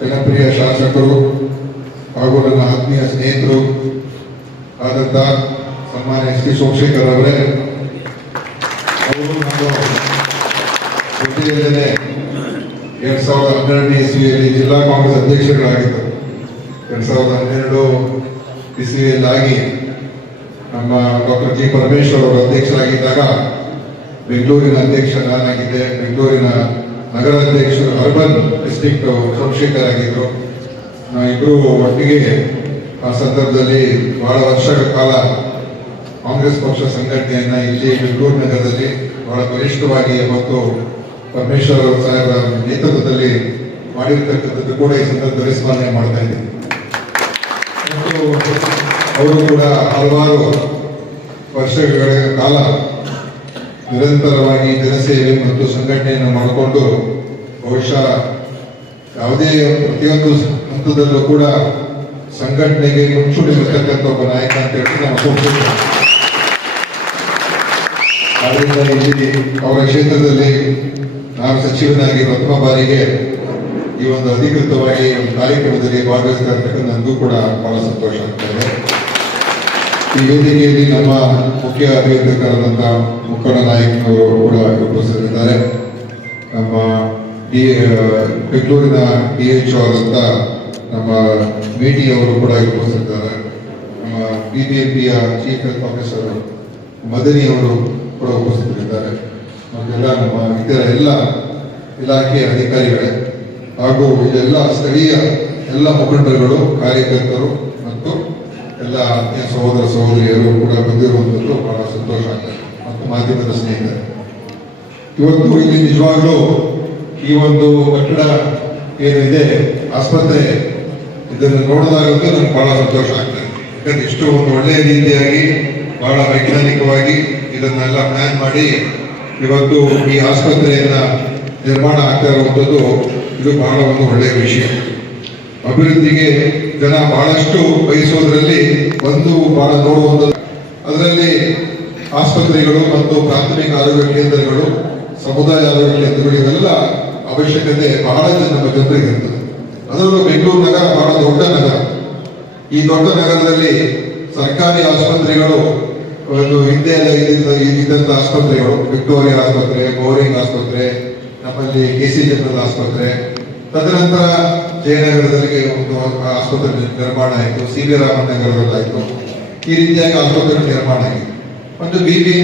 ಜನಪ್ರಿಯ ಶಾಸಕರು ಹಾಗೂ ನನ್ನ ಆತ್ಮೀಯ ಸ್ನೇಹಿತರು ಆದಂತ ಸನ್ಮಾನ್ಯ ಎಸ್ ಪಿ ಸೋಮಶೇಖರ್ ಅವರೇ, ಅವರು ನಾನು ಎರಡ್ ಸಾವಿರದ ಹನ್ನೆರಡನೇ ಇಸ್ವಿಯಲ್ಲಿ ಜಿಲ್ಲಾ ಕಾಂಗ್ರೆಸ್ ಅಧ್ಯಕ್ಷರುಗಳಾಗಿದ್ದರು. ಎರಡ್ ಸಾವಿರದ ಹನ್ನೆರಡು ಇಸ್ವಿಯಲ್ಲಾಗಿ ನಮ್ಮ ಡಾಕ್ಟರ್ ಜಿ ಪರಮೇಶ್ವರ್ ಅವರು ಅಧ್ಯಕ್ಷರಾಗಿದ್ದಾಗ ಬೆಂಗಳೂರಿನ ಅಧ್ಯಕ್ಷ ನಾನಾಗಿದ್ದೆ. ಬೆಂಗಳೂರಿನ ನಗರ ಅಧ್ಯಕ್ಷರು ಅರ್ಬನ್ ಡಿಸ್ಟಿಕ್ಟ್ ಸೋಮಶೇಖರ್ ಆಗಿದ್ರು. ನಾವಿಬ್ರು ಒಟ್ಟಿಗೆ ಆ ಸಂದರ್ಭದಲ್ಲಿ ಬಹಳ ವರ್ಷಗಳ ಕಾಲ ಕಾಂಗ್ರೆಸ್ ಪಕ್ಷ ಸಂಘಟನೆಯನ್ನ ಇಲ್ಲಿ ಬೆಂಗಳೂರು ನಗರದಲ್ಲಿ ಬಹಳ ಬಲಿಷ್ಠವಾಗಿ ಮತ್ತು ಪರಮೇಶ್ವರ್ ಸಾಹೇಬರ ನೇತೃತ್ವದಲ್ಲಿ ಮಾಡಿರ್ತಕ್ಕಂಥದ್ದು ಕೂಡ ಈ ಸಂದರ್ಭದಲ್ಲಿ ಸ್ಮರಣೆ ಮಾಡ್ತಾ ಇದ್ದೀನಿ. ಅವರು ಕೂಡ ಹಲವಾರು ವರ್ಷಗಳ ಕಾಲ ನಿರಂತರವಾಗಿ ಜನಸೇವೆ ಮತ್ತು ಸಂಘಟನೆಯನ್ನು ಮಾಡಿಕೊಂಡು ಬಹುಶಃ ಯಾವುದೇ ಪ್ರತಿಯೊಂದು ಹಂತದಲ್ಲೂ ಕೂಡ ಸಂಘಟನೆಗೆ ಮುಂಚೂಣಿರ್ತಕ್ಕಂಥ ಒಬ್ಬ ನಾಯಕ ಅಂತ ಹೇಳಿ ನಾವು ಸೋಮಶೇಖರ್ ಆದ್ರಿಂದ ಇಲ್ಲಿ ಅವರ ಕ್ಷೇತ್ರದಲ್ಲಿ ನಾನು ಸಚಿವನಾಗಿ ಪ್ರಥಮ ಬಾರಿಗೆ ಈ ಒಂದು ಅಧಿಕೃತವಾಗಿ ಒಂದು ಕಾರ್ಯಕ್ರಮದಲ್ಲಿ ಭಾಗವಹಿಸ್ತಾ ನನಗೂ ಕೂಡ ಬಹಳ ಸಂತೋಷ ಆಗ್ತದೆ. ಈ ವೇದಿಕೆಯಲ್ಲಿ ನಮ್ಮ ಮುಖ್ಯ ಅಭಿಯಂತಕರಾದಂತಹ ಮುಖಂಡ ನಾಯಕನವರು ಕೂಡ ಉಪಸ್ಥಿತರಿದ್ದಾರೆ. ನಮ್ಮ ಬೆಂಗಳೂರಿನ ಡಿ ಎಚ್ ಆದಂಥ ನಮ್ಮ ಮೇಟಿ ಅವರು ಕೂಡ ಇಲ್ಲಿ ನಮ್ಮ ಬಿ ಬಿ ಎಂ ಪಿಯ ಚೀಫ್ ಹೆಲ್ತ್ ಆಫೀಸರ್ ಮದನಿ ಅವರು ಕೂಡ ಉಪಸ್ಥಿತರಿದ್ದಾರೆ. ಮತ್ತೆಲ್ಲ ನಮ್ಮ ಇತರ ಎಲ್ಲ ಇಲಾಖೆಯ ಅಧಿಕಾರಿಗಳೇ ಹಾಗೂ ಇಲ್ಲೆಲ್ಲ ಸ್ಥಳೀಯ ಎಲ್ಲ ಮುಖಂಡರುಗಳು, ಕಾರ್ಯಕರ್ತರು ಮತ್ತು ಎಲ್ಲ ಆತ್ಮೀಯ ಸಹೋದರ ಸಹೋದರಿಯರು ಕೂಡ ಬಂದಿರುವಂಥದ್ದು ಬಹಳ ಸಂತೋಷ ಆಗ್ತದೆ ಮತ್ತು ಮಾಧ್ಯಮದ ಸ್ನೇಹಿತರೆ. ಇವತ್ತು ಇಲ್ಲಿ ನಿಜವಾಗ್ಲೂ ಈ ಒಂದು ಕಟ್ಟಡ ಏನಿದೆ, ಆಸ್ಪತ್ರೆ ಇದನ್ನು ನೋಡಿದಾಗಂತೂ ನನಗೆ ಬಹಳ ಸಂತೋಷ ಆಗ್ತದೆ. ಯಾಕಂದ್ರೆ ಇಷ್ಟು ಒಂದು ಒಳ್ಳೆಯ ರೀತಿಯಾಗಿ, ಬಹಳ ವೈಜ್ಞಾನಿಕವಾಗಿ ಇದನ್ನೆಲ್ಲ ಪ್ಲಾನ್ ಮಾಡಿ ಇವತ್ತು ಈ ಆಸ್ಪತ್ರೆಯನ್ನ ನಿರ್ಮಾಣ ಆಗ್ತಾ ಇರುವಂಥದ್ದು ಇದು ಬಹಳ ಒಂದು ಒಳ್ಳೆಯ ವಿಷಯ. ಅಭಿವೃದ್ಧಿಗೆ ಜನ ಬಹಳಷ್ಟು ಬಯಸೋದ್ರಲ್ಲಿ ಒಂದು ಬಹಳ ನೋಡುವಂಥದ್ದು. ಅದರಲ್ಲಿ ಆಸ್ಪತ್ರೆಗಳು ಮತ್ತು ಪ್ರಾಥಮಿಕ ಆರೋಗ್ಯ ಕೇಂದ್ರಗಳು, ಸಮುದಾಯ ಆರೋಗ್ಯ ಕೇಂದ್ರಗಳು ಇವೆಲ್ಲ ಅವಶ್ಯಕತೆ ಬಹಳ ನಮ್ಮ ಜನರಿಗೆ ಇರ್ತದೆ. ಅದರಲ್ಲೂ ಬೆಂಗಳೂರು ನಗರ ಬಹಳ ದೊಡ್ಡ ನಗರ. ಈ ದೊಡ್ಡ ನಗರದಲ್ಲಿ ಸರ್ಕಾರಿ ಆಸ್ಪತ್ರೆಗಳು, ಒಂದು ಹಿಂದೆ ಇದ್ದಂಥ ಆಸ್ಪತ್ರೆಗಳು, ವಿಕ್ಟೋರಿಯಾ ಆಸ್ಪತ್ರೆ, ಬೋರಿಂಗ್ ಆಸ್ಪತ್ರೆ, ನಮ್ಮಲ್ಲಿ ಕೆ ಸಿ ಜನರಲ್ ಆಸ್ಪತ್ರೆ. ತದನಂತರ ಜಯನಗರದಲ್ಲಿ ಒಂದು ಆಸ್ಪತ್ರೆ ನಿರ್ಮಾಣ ಆಯಿತು, ಸಿ ವಿ ರಾಮನ್ ನಗರದಲ್ಲಾಯಿತು ಈ ರೀತಿಯಾಗಿ ಆಸ್ಪತ್ರೆ ನಿರ್ಮಾಣ ಆಗಿದೆ. ಒಂದು ಬಿ ಬಿ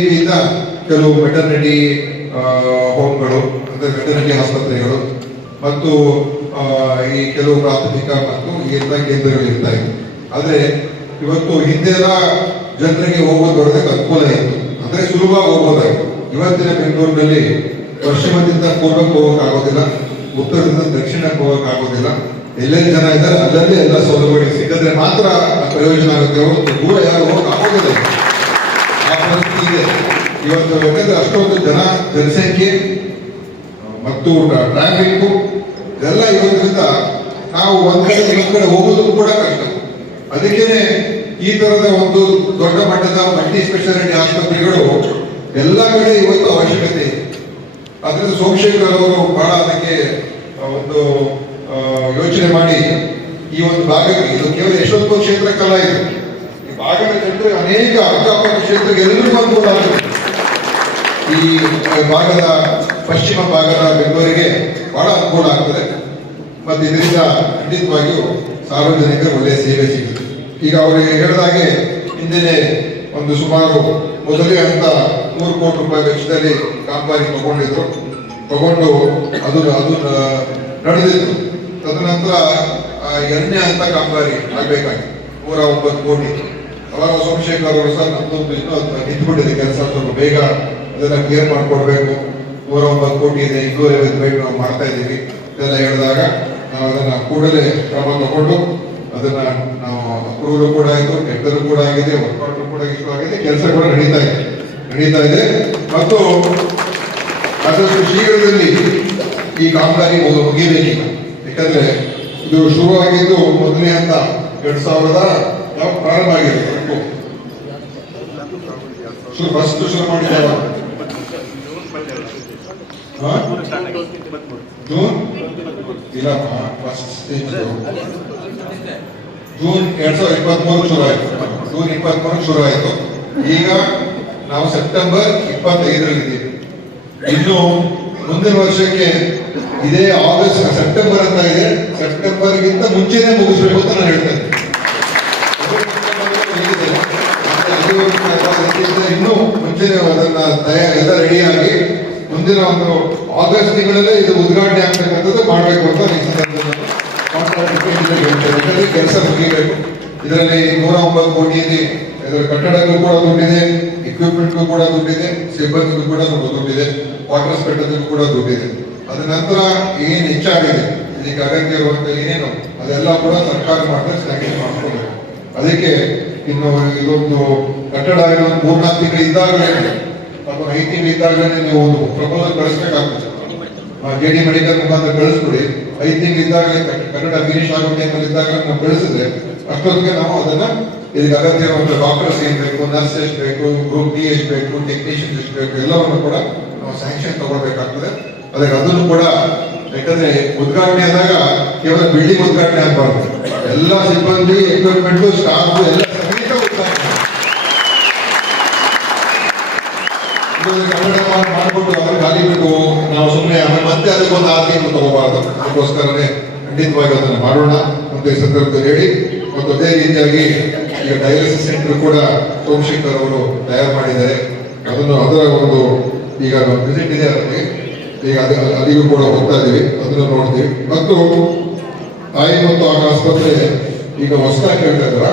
ಕೆಲವು ವೆಟರ್ನರಿ ಹೋಮ್ಗಳು, ಅಂದರೆ ವೆಟರ್ನರಿ ಆಸ್ಪತ್ರೆಗಳು ಮತ್ತು ಈ ಕೆಲವು ಪ್ರಾಥಮಿಕ ಮತ್ತು ಎಲ್ಲ ಕೇಂದ್ರಗಳು ಇರ್ತಾ ಇತ್ತು ಆದರೆ ಇವತ್ತು ಹಿಂದೆಲ್ಲ ಜನರಿಗೆ ಹೋಗೋದು ಬರೋದಕ್ಕೆ ಅನುಕೂಲ ಇತ್ತು. ಅಂದ್ರೆ ಸುಲಭವಾಗಿ ಹೋಗೋದಾಗಿತ್ತು ಇವತ್ತಿನ ಬೆಂಗಳೂರಿನಲ್ಲಿ ಪಶ್ಚಿಮದಿಂದ ಪೂರ್ವಕ್ಕೆ ಹೋಗೋಕ್ಕಾಗೋದಿಲ್ಲ, ಉತ್ತರದಿಂದ ದಕ್ಷಿಣಕ್ಕೆ ಹೋಗೋಕ್ಕಾಗೋದಿಲ್ಲ. ಎಲ್ಲೆಲ್ಲಿ ಜನ ಇದ್ದಾರೆ ಅಲ್ಲಲ್ಲಿ ಎಲ್ಲ ಸೌಲಭ್ಯಗಳು ಸಿಕ್ಕಿದ್ರೆ ಮಾತ್ರ ಪ್ರಯೋಜನ ಆಗುತ್ತೆ. ದೂರ ಯಾರು ಹೋಗಕ್ ಆಗೋದಿಲ್ಲ ಈಗ. ಆ ಪರಿಸ್ಥಿತಿ ಇದೆ ಇವತ್ತು ಯಾಕಂದ್ರೆ ಅಷ್ಟೊಂದು ಜನ ಜನಸಂಖ್ಯೆ ಮತ್ತು ಟ್ರಾಫಿಕ್ ಎಲ್ಲ ಇರೋದ್ರಿಂದ ನಾವು ಒಂದ್ ಕಡೆ ಕಡೆ ಹೋಗೋದಕ್ಕೂ ಕೂಡ ಕಷ್ಟ. ಅದಕ್ಕೇನೆ ಈ ತರದ ಒಂದು ದೊಡ್ಡ ಮಟ್ಟದ ಮಲ್ಟಿ ಸ್ಪೆಷಾಲಿಟಿ ಆಸ್ಪತ್ರೆಗಳು ಎಲ್ಲ ಕಡೆ ಇವತ್ತು ಅವಶ್ಯಕತೆ ಇದೆ. ಅದರಿಂದ ಸೋಮಶೇಖರ್ ಅವರು ಬಹಳ ಅದಕ್ಕೆ ಒಂದು ಯೋಚನೆ ಮಾಡಿ ಈ ಒಂದು ಭಾಗಕ್ಕೆ. ಇದು ಕೇವಲ ಯಶವಂತ ಕ್ಷೇತ್ರಕ್ಕಲ್ಲ ಇದು. ಈ ಭಾಗದ ಜನರು ಅನೇಕ ಅಕ್ಕಪಕ್ಕ ಕ್ಷೇತ್ರಕ್ಕೆ ಎಲ್ಲರಿಗೂ ಈ ಭಾಗದ ಪಶ್ಚಿಮ ಭಾಗದ ಬೆಂಗಳೂರಿಗೆ ಬಹಳ ಅನುಕೂಲ ಆಗ್ತದೆ. ಮತ್ತು ಇದರಿಂದ ಖಂಡಿತವಾಗಿಯೂ ಸಾರ್ವಜನಿಕರು ಒಳ್ಳೆಯ ಸೇವೆ ಸಿಗುತ್ತೆ. ಈಗ ಅವರಿಗೆ ಹೇಳಿದಾಗೆ ಹಿಂದಿನ ಒಂದು ಸುಮಾರು ಮೊದಲೇ ಅಂತ ನೂರು ಕೋಟಿ ರೂಪಾಯಿ ವೆಚ್ಚದಲ್ಲಿ ಕಾಮಗಾರಿ ತಗೊಂಡಿದ್ರು. ತಗೊಂಡು ಅದು ಅದು ನಡೆದಿತ್ತು. ತದನಂತರ ಎರಡನೇ ಹಂತ ಕಾಮಗಾರಿ ಆಗ್ಬೇಕಾಗಿತ್ತು. ನೂರ ಒಂಬತ್ತು ಕೋಟಿ. ಅವಾಗ ಸೋಮಶೇಖರ್ ಅವರು ಸರ್ ನಮ್ದೊಂದು ಇನ್ನೂ ನಿಂತ್ಕೊಂಡಿದೆ. ಕೆಲಸ ಸ್ವಲ್ಪ ಬೇಗ ಅದನ್ನು ಕ್ಲಿಯರ್ ಮಾಡ್ಕೊಡ್ಬೇಕು. ನೂರ ಒಂಬತ್ತು ಕೋಟಿ ಇದೆ ಇನ್ನೂರ ಐವತ್ತು ಬೇಗ ನಾವು ಮಾಡ್ತಾ ಇದ್ದೀವಿ. ಇದೆಲ್ಲ ಹೇಳಿದಾಗ ನಾವು ಅದನ್ನ ಕೂಡಲೇ ಕ್ರಮ ತಗೊಂಡು ಅದನ್ನ ನಾವು ಅಪ್ರೂವಲ್ ಕೂಡ ಆಯಿತು ಟೆಂಡರ್ ಕೂಡ ಆಗಿದೆ ವರ್ಕೌಟ್ ಕೂಡ ಆಗಿದೆ, ಕೆಲಸ ಕೂಡ ನಡೀತಾ ಇದೆ. ನಡೀತಾ ಇದೆ. ಮತ್ತು ಅದಷ್ಟು ಶೀಘ್ರದಲ್ಲಿ ಈ ಕಾಮಗಾರಿ ಮುಗಿ- ಮುಗಿಬೇಕೀಗ. ಯಾಕಂದ್ರೆ ಇದು ಶುರುವಾಗಿದ್ದು ಮೊದಲನೇ ಹಂತ ಎರಡ್ ಸಾವಿರದ ಪ್ರಾರಂಭ ಆಗಿದೆ? ಫಸ್ಟ್ ಶುರು ಮಾಡಿದ್ದಾವ ಜೂನ್ ಇಲ್ಲಪ್ಪ ಜೂನ್ ಎರಡ್ ಸಾವಿರದ ಇಪ್ಪತ್ಮೂರು ಶುರು ಆಯ್ತು. ಜೂನ್ ಇಪ್ಪತ್ಮೂರು ಶುರು ಆಯ್ತು. ಈಗ ನಾವು ಸೆಪ್ಟೆಂಬರ್ ಇಪ್ಪತ್ತೈದರಲ್ಲಿ ಇನ್ನು ಮುಂದಿನ ವರ್ಷಕ್ಕೆ ಇದೇ ಆಗಸ್ಟ್ ಸೆಪ್ಟೆಂಬರ್ ಅಂತ ಇದೆ. ಸೆಪ್ಟೆಂಬರ್ ಗಿಂತ ಮುಂಚೆನೆ ಮುಗಿಸ್ಬೇಕು ಅಂತ ನಾನು ಹೇಳ್ತೇನೆ. ಇನ್ನೂ ಮುಂಚೆನೆ ಅದನ್ನ ತಯಾರ ಎಲ್ಲ ರೆಡಿಯಾಗಿ ಮುಂದಿನ ಒಂದು ಆಗಸ್ಟ್ ತಿಂಗಳಲ್ಲೇ ಇದು ಉದ್ಘಾಟನೆ ಆಗ್ತಕ್ಕಂಥದ್ದು ಮಾಡಬೇಕು ಅಂತ ಈ ಸಂದರ್ಭದಲ್ಲಿ. ಯಾಕಂದ್ರೆ ಕೆಲಸ ಮುಗಿಬೇಕು. ಇದರಲ್ಲಿ ನೂರ ಒಂಬತ್ತು ಇದೆ ಇದರ ಕಟ್ಟಡಕ್ಕೂ ಕೂಡ ದುಡ್ಡಿದೆ ಎಕ್ವಿಪ್ಮೆಂಟ್ಗೂ ಕೂಡ ದುಡ್ಡಿದೆ, ಸಿಬ್ಬಂದಿಗೂ ಕೂಡ ದುಡ್ಡಿದೆ ವಾಟರ್ ಸ್ಪೆಟ್ಟರ್ಗೂ ಕೂಡ ದುಡ್ಡಿದೆ. ಅದ ನಂತರ ಏನು ಹೆಚ್ಚಾಗಿದೆ? ಇದಕ್ಕೆ ಅಗತ್ಯ ಇರುವಂತ ಏನೇನು? ಅದೆಲ್ಲ ಕೂಡ ಸರ್ಕಾರ ಮಾಡಿದ್ರೆ ಸ್ಟ್ಯಾಕಿಂಗ್ ಮಾಡ್ಕೋಬೇಕು ಅದಕ್ಕೆ ಇನ್ನು ಇದೊಂದು ಕಟ್ಟಡ ಇರೋ ಮೂರ್ನಾಲ್ಕು ತಿಂಗಳು ಇದ್ದಾಗಲೇ ಐದು ಇದ್ದಾಗ ಇದ್ದಾಗಲೇ ನೀವು ಒಂದು ಪ್ರಪೋಸಲ್ ಕಳಿಸ್ಬೇಕಾಗ್ತದೆ ಜೆ ಡಿ ಮೆಡಿಕಲ್ ಮುಖಾಂತರ ಕಳಿಸ್ಬಿಡಿ. ಐದು ತಿಂಗಳು ಕನ್ನಡ ಫಿನಿಶ್ ಆಗೋ ಟೈಮಲ್ಲಿ ಇದ್ದಾಗ ನಾವು ಕಳಿಸಿದ್ರೆ ಅಷ್ಟೊತ್ತಿಗೆ ನಾವು ಅದನ್ನ ಇದಕ್ಕೆ ಒಂದು ಡಾಕ್ಟರ್ಸ್ ಏನ್ ಬೇಕು ನರ್ಸ್ ಎಷ್ಟು ಬೇಕು ಗ್ರೂಪ್ ಡಿ ಎಷ್ಟು ಬೇಕು ಟೆಕ್ನಿಷಿಯನ್ ಎಷ್ಟು ಬೇಕು ಎಲ್ಲವನ್ನು ಕೂಡ ನಾವು ಸ್ಯಾಂಕ್ಷನ್ ತಗೊಳ್ಬೇಕಾಗ್ತದೆ. ಅದಕ್ಕೆ ಅದನ್ನು ಕೂಡ ಯಾಕಂದ್ರೆ ಉದ್ಘಾಟನೆ ಆದಾಗ ಕೇವಲ ಬಿಲ್ಡಿಂಗ್ ಉದ್ಘಾಟನೆ ಆಗಬಾರ್ದು. ಎಲ್ಲ ಸಿಬ್ಬಂದಿ ಎಕ್ವಿಪ್ಮೆಂಟ್ ಸ್ಟಾಫ್ ಎಲ್ಲ ಸಮೇತ ಉದ್ಘಾಟನೆ ಇದೊಂದು ಕನ್ನಡ ಮಾಡ್ಬಿಟ್ಟು ಖಾಲಿ ಬಿಟ್ಟು ನಾವು ಸುಮ್ಮನೆ ಆಮೇಲೆ ಮತ್ತೆ ಅದಕ್ಕೊಂದು ತಿಂಗಳು ತಗೋಬಾರ್ದು ಅದಕ್ಕೋಸ್ಕರನೇ ಖಂಡಿತವಾಗಿ ಅದನ್ನು ಮಾಡೋಣ ಅಂತ ಈ ಸಂದರ್ಭದಲ್ಲಿ ಹೇಳಿ ಮತ್ತು ಅದೇ ರೀತಿಯಾಗಿ ಈಗ ಡಯಾಲಿಸಿಸ್ ಸೆಂಟರ್ ಕೂಡ ಸೋಮಶೇಖರ್ ಅವರು ತಯಾರು ಮಾಡಿದ್ದಾರೆ ಅದನ್ನು ಅದರ ಒಂದು ಈಗ ವಿಸಿಟ್ ಇದೆ ಅದಕ್ಕೆ ಈಗ ಅದು ಅಲ್ಲಿಗೂ ಕೂಡ ಹೋಗ್ತಾ ಇದ್ದೀವಿ ಅದನ್ನು ನೋಡ್ತೀವಿ ಮತ್ತು ತಾಯಿ ಮತ್ತು ಆಗ ಆಸ್ಪತ್ರೆ ಈಗ ಹೊಸದಾಗಿ ಹೇಳ್ತಾ ಇದ್ದಾರಾ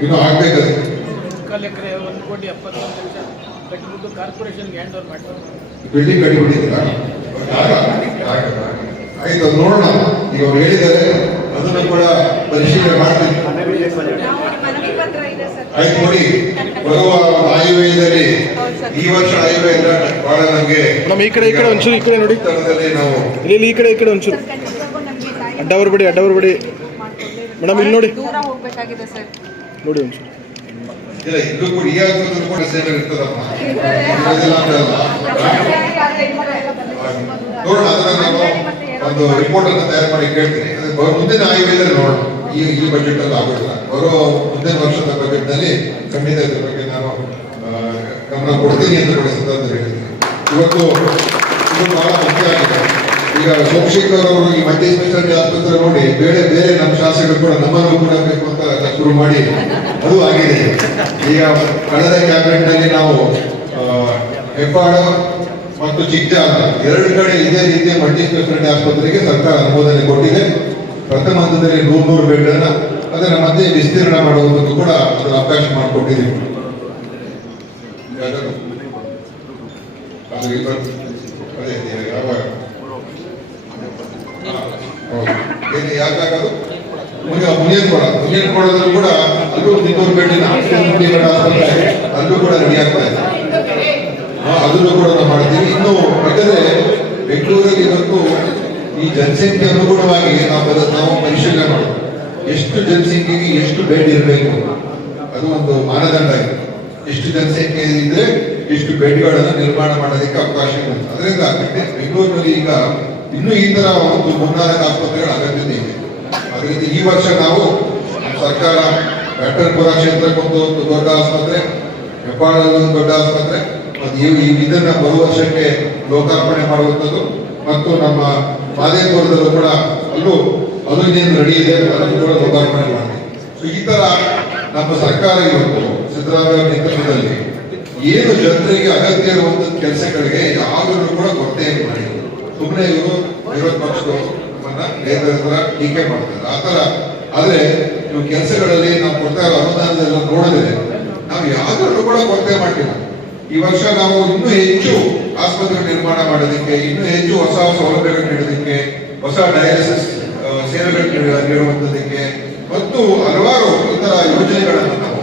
ಇನ್ನು ಆಗ್ಬೇಕದು ಕಾರ್ಪೊರೇಷನ್ಗೆ ಹ್ಯಾಂಡ್ ಓವರ್ ಮಾಡ್ತಾರೆ. ಬಿಲ್ಡಿಂಗ್ ಕಟ್ಟಿಬಿಟ್ಟಿದ್ದೀರಾ ಆಯ್ತು ಅದು ನೋಡೋಣ. ಈಗ ಅವ್ರು ಹೇಳಿದ್ದಾರೆ ಅದನ್ನು ಕೂಡ ಪರಿಶೀಲನೆ ಮಾಡ್ತೀನಿ ಆಯ್ತು ನೋಡಿ ಬರುವ ಆಯುರ್ವೇದದಲ್ಲಿ ಈ ವರ್ಷ ಆಯುರ್ವೇದ ಬಹಳ ನಮಗೆ ನಮ್ಮ ಈ ಕಡೆ ಈ ಕಡೆ ಒಂಚೂರು ಈ ಕಡೆ ನೋಡಿ. ನಾವು ಇಲ್ಲಿ ಈ ಕಡೆ ಈ ಕಡೆ ಒಂಚೂರು. ಅಡ್ಡ ಬರ್ಬೇಡಿ ಅಡ್ಡ ಬರ್ಬೇಡಿ. ಮೇಡಮ್ ಇಲ್ಲಿ ನೋಡಿ. ದೂರ ಹೋಗ್ಬೇಕಾಗಿದೆ ಸರ್. ನೋಡಿ ಒಂಚೂರು. ಇಲ್ಲ, ಇಲ್ಲೂ ಕೂಡ ಈ ಆಸ್ಪತ್ರೆ ಕೂಡ ಸೇವೆ. ನೋಡೋಣ ಅದನ್ನ ನಾನು ಒಂದು ರಿಪೋರ್ಟ್ ಅನ್ನು ತಯಾರು ಮಾಡಿ ಕೇಳ್ತೀನಿ. ಮುಂದಿನ ಆಯುರ್ವೇದ ನೋಡೋಣ. ಈ ಈ ಬಜೆಟ್ ಅಲ್ಲಿ ಆಗೋದಿಲ್ಲ. ಬರೋ ಮುಂದಿನ ವರ್ಷದ ಬಜೆಟ್ನಲ್ಲಿ ಖಂಡಿತ ಇದ್ರ ಬಗ್ಗೆ ನಾನು ಗಮನ ಕೊಡ್ತೀನಿ ಅಂತ ಕೂಡ ಸಂದರ್ಭದಲ್ಲಿ ಹೇಳಿದ್ದೀನಿ. ಇವತ್ತು, ಇದು ಬಹಳ ಮುಖ್ಯ ಆಗಿದೆ. ಈಗ ಸೋಮಶೇಖರ್ ಅವರು ಈ ಮಲ್ಟಿ ಸ್ಪೆಷಾಲಿಟಿ ಆಸ್ಪತ್ರೆ ನೋಡಿ, ಬೇರೆ ಬೇರೆ ನಮ್ಮ ಶಾಸಕರು ಕೂಡ ನಮ್ಮನ್ನು ಕೂಡ ಬೇಕು ಅಂತ ಶುರು ಮಾಡಿ. ಅದು ಆಗಿದೆ. ಈಗ ಕಳೆದ ಕ್ಯಾಬಿನೆಟ್ನಲ್ಲಿ ನಾವು ಹೆಬ್ಬಾಳ ಮತ್ತು ಚಿಕ್ಕ ಎರಡು ಕಡೆ ಇದೇ ರೀತಿಯ ಮಲ್ಟಿ ಸ್ಪೆಷಾಲಿಟಿ ಆಸ್ಪತ್ರೆಗೆ ಸರ್ಕಾರ ಅನುಮೋದನೆ ಕೊಟ್ಟಿದೆ. ಪ್ರಥಮ ಹಂತದಲ್ಲಿ ನೂರು ನೂರು ಅನ್ನ ಅದರ ಮಧ್ಯೆ ವಿಸ್ತೀರ್ಣ ಮಾಡುವುದಕ್ಕೂ ಕೂಡ ಅದರ ಅವಕಾಶ ಹೌದು. ಯಾಕಾಗದು ಮುನಿಯ ಮುನಿಯನ್ ಕೊಡ. ಮುನಿಯನ್ ಕೊಡೋದ್ರಲ್ಲಿ ಕೂಡ ಅಲ್ಲೂ ಇನ್ನೂರು ಬೇಡ ಬೆಡ್ ಅಲ್ಲೂ ಕೂಡ ರೆಡಿ ಆಗ್ತಾ ಇದೆ. ಅದನ್ನು ಕೂಡ ನಾವು ಮಾಡ್ತೀವಿ. ಇನ್ನು ಯಾಕಂದ್ರೆ ಬೆಂಗಳೂರಲ್ಲಿ ಇವತ್ತು ಈ ಜನಸಂಖ್ಯೆ ಅನುಗುಣವಾಗಿ ನಾವು ನಾವು ಪರಿಶೀಲನೆ ಮಾಡೋದು. ಎಷ್ಟು ಜನಸಂಖ್ಯೆಗೆ ಎಷ್ಟು ಬೆಡ್ ಇರಬೇಕು? ಅದು ಒಂದು ಮಾನದಂಡ ಇದೆ. ಎಷ್ಟು ಜನಸಂಖ್ಯೆ ಇದ್ರೆ ಎಷ್ಟು ಬೆಡ್ಗಳನ್ನು ನಿರ್ಮಾಣ ಮಾಡೋದಕ್ಕೆ ಅವಕಾಶ ಅದರಿಂದ ಬೆಂಗಳೂರಿನಲ್ಲಿ ಈಗ ಇನ್ನೂ ಈ ತರ ಒಂದು ಮುನ್ನಾರ ಆಸ್ಪತ್ರೆಗಳ ಅಗತ್ಯತೆ ಇದೆ. ಅದರಿಂದ ಈ ವರ್ಷ ನಾವು ಸರ್ಕಾರ ಬ್ಯಾಟರ್ಪುರ ಕ್ಷೇತ್ರಕ್ಕೊಂದು ಒಂದು ದೊಡ್ಡ ಆಸ್ಪತ್ರೆ ಹೆಬ್ಬಾಳಲ್ಲಿ ದೊಡ್ಡ ಆಸ್ಪತ್ರೆ. ಮತ್ತು ಇದನ್ನ ಬರುವ ವರ್ಷಕ್ಕೆ ಲೋಕಾರ್ಪಣೆ ಮಾಡುವಂಥದ್ದು. ಮತ್ತು ನಮ್ಮ ಮಾದೇಪುರದಲ್ಲೂ ಕೂಡ ಅಲ್ಲೂ ಅದು ಇನ್ನೇನು ರೆಡಿ ಇದೆ ಅದನ್ನು ಕೂಡ ಲೋಕಾರ್ಪಣೆ ಮಾಡಿ. ಸೊ ಈ ಥರ ನಮ್ಮ ಸರ್ಕಾರ ಇವತ್ತು ಸಿದ್ದರಾಮಯ್ಯ ನೇತೃತ್ವದಲ್ಲಿ ಏನು ಜನರಿಗೆ ಅಗತ್ಯ ಇರುವಂಥ ಕೆಲಸಗಳಿಗೆ ಯಾವಾಗಲೂ ಕೂಡ ಕೊರತೆ ಮಾಡಿ ಸುಮ್ಮನೆ ಇವರು ವಿರೋಧ ಪಕ್ಷದವರು. ನಮ್ಮನ್ನ ಕೇಂದ್ರ ಸರ್ಕಾರ ಟೀಕೆ ಮಾಡ್ತಾರೆ. ಆ ತರ ಆದ್ರೆ ನೀವು ಕೆಲಸಗಳಲ್ಲಿ ನಾವು ಕೊಡ್ತಾ ಇರೋ ಅನುದಾನದೆಲ್ಲ ನೋಡಿದ್ರೆ ನಾವು ಯಾವ್ದ್ರಲ್ಲೂ ಕೂಡ ಕೊರತೆ ಮಾಡ್ತೀವಿ ಈ ವರ್ಷ ನಾವು ಇನ್ನೂ ಹೆಚ್ಚು ಆಸ್ಪತ್ರೆ ನಿರ್ಮಾಣ ಮಾಡೋದಕ್ಕೆ, ಇನ್ನೂ ಹೆಚ್ಚು ಹೊಸ ಸೌಲಭ್ಯಗಳು ನೀಡೋದಕ್ಕೆ, ಹೊಸ ಡಯಾಲಿಸಿಸ್ ಸೇವೆಗಳು ನೀಡುವಂತದಕ್ಕೆ ಮತ್ತು ಹಲವಾರು ಇತರ ಯೋಜನೆಗಳನ್ನು ನಾವು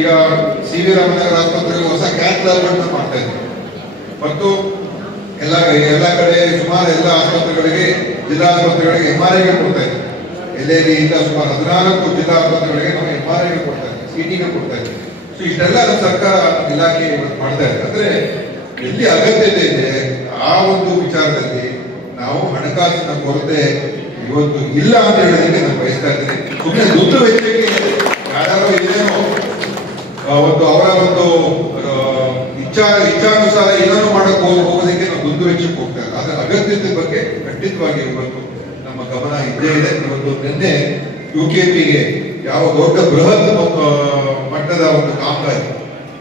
ಈಗ ಸಿ ವಿ ರಾಮನಗರ ಆಸ್ಪತ್ರೆಗೆ ಹೊಸ ಕ್ಯಾತ್ ಅನ್ನು ಮಾಡ್ತಾ ಇದ್ದೀವಿ ಮತ್ತು ಎಲ್ಲ ಎಲ್ಲ ಕಡೆ, ಸುಮಾರು ಎಲ್ಲ ಆಸ್ಪತ್ರೆಗಳಿಗೆ ಜಿಲ್ಲಾ ಆಸ್ಪತ್ರೆಗಳಿಗೆ ಎಂ ಆರ್ ಐಗೆ ಕೊಡ್ತಾ ಇದ್ದೀವಿ ಎಲ್ಲೆಲ್ಲಿ ಇಂದ ಸುಮಾರು ಹದಿನಾಲ್ಕು ಜಿಲ್ಲಾ ಆಸ್ಪತ್ರೆಗಳಿಗೆ ನಾವು ಎಂ ಆರ್ ಐಗೆ ಕೊಡ್ತಾ ಇದ್ದೀವಿ ಸಿಟಿಗೆ ಕೊಡ್ತಾ ಇದ್ದೀವಿ ಸೊ ಇಷ್ಟೆಲ್ಲ ಸರ್ಕಾರ ಇಲಾಖೆ ಮಾಡ್ತಾ ಇದೆ. ಅಂದ್ರೆ ಎಲ್ಲಿ ಅಗತ್ಯತೆ ಇದೆ, ಆ ಒಂದು ವಿಚಾರದಲ್ಲಿ ನಾವು ಹಣಕಾಸಿನ ಕೊರತೆ ಇವತ್ತು ಇಲ್ಲ ಅಂತ ಹೇಳೋದಕ್ಕೆ ನಾನು ಬಯಸ್ತಾ ಇದ್ದೀನಿ. ಸುಮ್ಮನೆ ದುಡ್ಡು ವೆಚ್ಚಕ್ಕೆ ಯಾರು ಇದೇನೋ ಒಂದು ಅವರ ಒಂದು ಇಚ್ಛಾ, ಇಚ್ಛಾನುಸಾರ ಏನನ್ನು ಮಾಡಕ್ಕೆ ಹೋಗ್ಬೋದು ವೆಚ್ಚಕ್ಕೆ ಹೋಗ್ತಾ ಇಲ್ಲ ಆದ್ರೆ ಅಗತ್ಯತೆ ಬಗ್ಗೆ ಖಂಡಿತವಾಗಿ ಇವತ್ತು ನಮ್ಮ ಗಮನ ಇದ್ದೇ ಇದೆ ಇವತ್ತು ನಿನ್ನೆ ಯು ಕೆ ಪಿಗೆ ಯಾವ ದೊಡ್ಡ ಬೃಹತ್ ಮಟ್ಟದ ಒಂದು ಕಾಮಗಾರಿ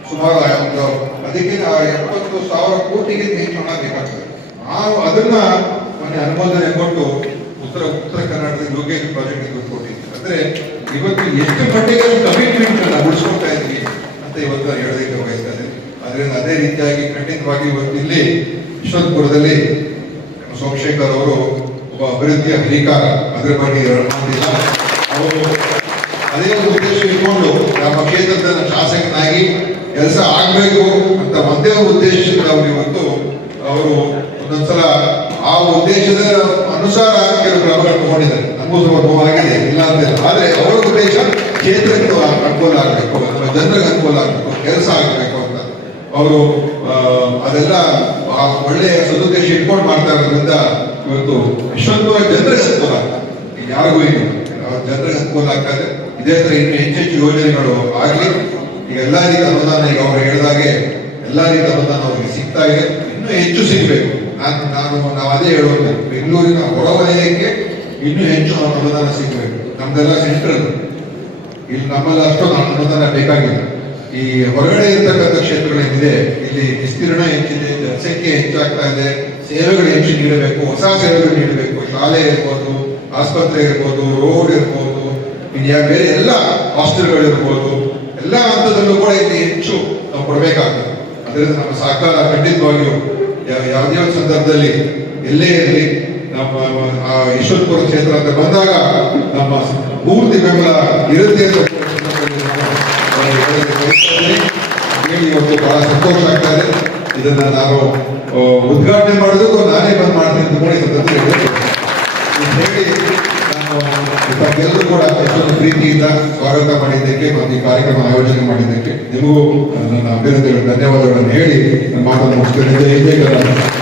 ಸುಮಾರು ಆ ಒಂದು ಅದಕ್ಕೆ ಆ ಎಪ್ಪತ್ತು ಸಾವಿರ ಕೋಟಿಗೆ ಹಣ ಬೇಕಾಗ್ತದೆ. ನಾವು ಅದನ್ನ ಮೊನ್ನೆ ಅನುಮೋದನೆ ಕೊಟ್ಟು ಉತ್ತರ ಉತ್ತರ ಕರ್ನಾಟಕದ ಪಿ ಪ್ರಾಜೆಕ್ಟ್ ಕೊಟ್ಟಿದ್ವಿ ಅಂದ್ರೆ ಇವತ್ತು ಎಷ್ಟು ಮಟ್ಟಿಗೆ ಕಮಿಟ್ಮೆಂಟ್ ಅನ್ನ ಉಳಿಸ್ಕೊಳ್ತಾ ಇದ್ವಿ ಅಂತ ಇವತ್ತು ಹೇಳೋದಕ್ಕೆ ಬಯಸ್ತಾ ಅದರಿಂದ ಅದೇ ರೀತಿಯಾಗಿ ಖಂಡಿತವಾಗಿ ಇವತ್ತು ಇಲ್ಲಿ ಯಶವಂತಪುರದಲ್ಲಿ ನಮ್ಮ ಸೋಮಶೇಖರ್ ಅವರು ಒಬ್ಬ ಅಭಿವೃದ್ಧಿಯ ಹರಿಕಾರ ಅದರ ಬಗ್ಗೆ ಮಾಡಿಲ್ಲ ಅವರು ಅದೇ ಒಂದು ಉದ್ದೇಶ ಇಟ್ಕೊಂಡು ನಮ್ಮ ಕ್ಷೇತ್ರದ ಶಾಸಕನಾಗಿ ಕೆಲಸ ಆಗಬೇಕು ಅಂತ ಒಂದೇ ಉದ್ದೇಶದಿಂದ ಅವರು ಇವತ್ತು ಅವರು ಒಂದೊಂದ್ಸಲ ಆ ಉದ್ದೇಶದ ಅನುಸಾರ ಕೆಲವು ಕ್ರಮಗಳನ್ನು ತಗೊಂಡಿದ್ದಾರೆ. ನಮಗೂ ಸ್ವಲ್ಪ ನೋವಾಗಿದೆ ಇಲ್ಲ ಅಂತ ಆದರೆ ಅವರ ಉದ್ದೇಶ ಕ್ಷೇತ್ರಕ್ಕೆ ಅನುಕೂಲ ಆಗಬೇಕು, ನಮ್ಮ ಜನರಿಗೆ ಅನುಕೂಲ ಆಗಬೇಕು, ಕೆಲಸ ಆಗಬೇಕು ಅಂತ. ಅವರು ಅದೆಲ್ಲ ಆ ಒಳ್ಳೆಯ ಸದುದ್ದೇಶ ಇಟ್ಕೊಂಡು ಮಾಡ್ತಾ ಇರೋದ್ರಿಂದ ಇವತ್ತು ಯಶವಂತಪುರ ಜನರಿಗೆ ಅನುಕೂಲ ಯಾರಿಗೂ ಇಲ್ಲ. ಜನರಿಗೆ ಅನುಕೂಲ ಆಗ್ತದೆ ಇದೇ ತರ ಇನ್ನು ಹೆಚ್ಚು ಯೋಜನೆಗಳು ಆಗಲಿ. ಈಗ ಎಲ್ಲಾ ರೀತಿ ಅನುದಾನ, ಈಗ ಅವರು ಹೇಳಿದಾಗೆ ಎಲ್ಲ ರೀತಿ ಅನುದಾನ ಅವರಿಗೆ ಸಿಗ್ತಾ ಇದೆ. ಇನ್ನೂ ಹೆಚ್ಚು ಸಿಗಬೇಕು. ನಾನು ನಾನು, ನಾವು ಅದೇ ಹೇಳುವಂತ ಬೆಂಗಳೂರಿನ ಹೊರವಲಯಕ್ಕೆ ಇನ್ನೂ ಹೆಚ್ಚು ಅನುದಾನ ಸಿಗಬೇಕು. ನಮ್ದೆಲ್ಲ ಸೆಂಟ್ರಲ್. ಇಲ್ಲಿ ನಮ್ಮಲ್ಲಿ ಅಷ್ಟೊಂದು ಅನುದಾನ ಬೇಕಾಗಿಲ್ಲ. ಈ ಹೊರಗಡೆ ಇರ್ತಕ್ಕಂಥ ಕ್ಷೇತ್ರಗಳೇನಿದೆ, ಇಲ್ಲಿ ವಿಸ್ತೀರ್ಣ ಹೆಚ್ಚಿದೆ, ಜನಸಂಖ್ಯೆ ಹೆಚ್ಚಾಗ್ತಾ ಇದೆ, ಸೇವೆಗಳು ಹೆಚ್ಚು ನೀಡಬೇಕು, ಹೊಸ ಸೇವೆಗಳು ನೀಡಬೇಕು, ಶಾಲೆ ಇರ್ಬೋದು, ಆಸ್ಪತ್ರೆ ಇರ್ಬೋದು, ರೋಡ್ ಇರ್ಬೋದು ಇಂಡಿಯಾ ಬೇರೆ ಎಲ್ಲ ಹಾಸ್ಟೆಲ್ಗಳಿರ್ಬೋದು ಎಲ್ಲ ಹಂತದಲ್ಲೂ ಕೂಡ ಇಲ್ಲಿ ಹೆಚ್ಚು ನಾವು ಕೊಡಬೇಕಾಗ್ತದೆ. ಅದರಿಂದ ನಮ್ಮ ಸರ್ಕಾರ ಖಂಡಿತವಾಗಿಯೂ ಯಾವುದೇ ಒಂದು ಸಂದರ್ಭದಲ್ಲಿ ಎಲ್ಲೇ ಇರಲಿ, ನಮ್ಮ ಯಶವಂತಪುರ ಕ್ಷೇತ್ರ ಅಂತ ಬಂದಾಗ ನಮ್ಮ ಪೂರ್ತಿ ಬೆಂಬಲ ಇರುತ್ತೆ ಇವತ್ತು ಬಹಳ ಸಂತೋಷ ಆಗ್ತಾ ಇದೆ ಇದನ್ನ ನಾನು ಉದ್ಘಾಟನೆ ಮಾಡೋದಕ್ಕೂ ನಾನೇ ಬಂದು ಮಾಡ್ತೀನಿ ಅಂತ ಸಂದರ್ಭದಲ್ಲಿ ಹೇಳಿ ನಾನು ತಮ್ಮೆಲ್ಲರೂ ಕೂಡ ಎಷ್ಟೊಂದು ಪ್ರೀತಿಯಿಂದ ಸ್ವಾಗತ ಮಾಡಿದ್ದಕ್ಕೆ ಮತ್ತು ಈ ಕಾರ್ಯಕ್ರಮ ಆಯೋಜನೆ ಮಾಡಿದ್ದಕ್ಕೆ ನಿಮಗೂ ನನ್ನ ಅಭಿನಂದನೆಗಳು ಧನ್ಯವಾದಗಳನ್ನು ಹೇಳಿ ನನ್ನ ಮಾತನ್ನು ಮುಗಿಸ್ತೇನೆ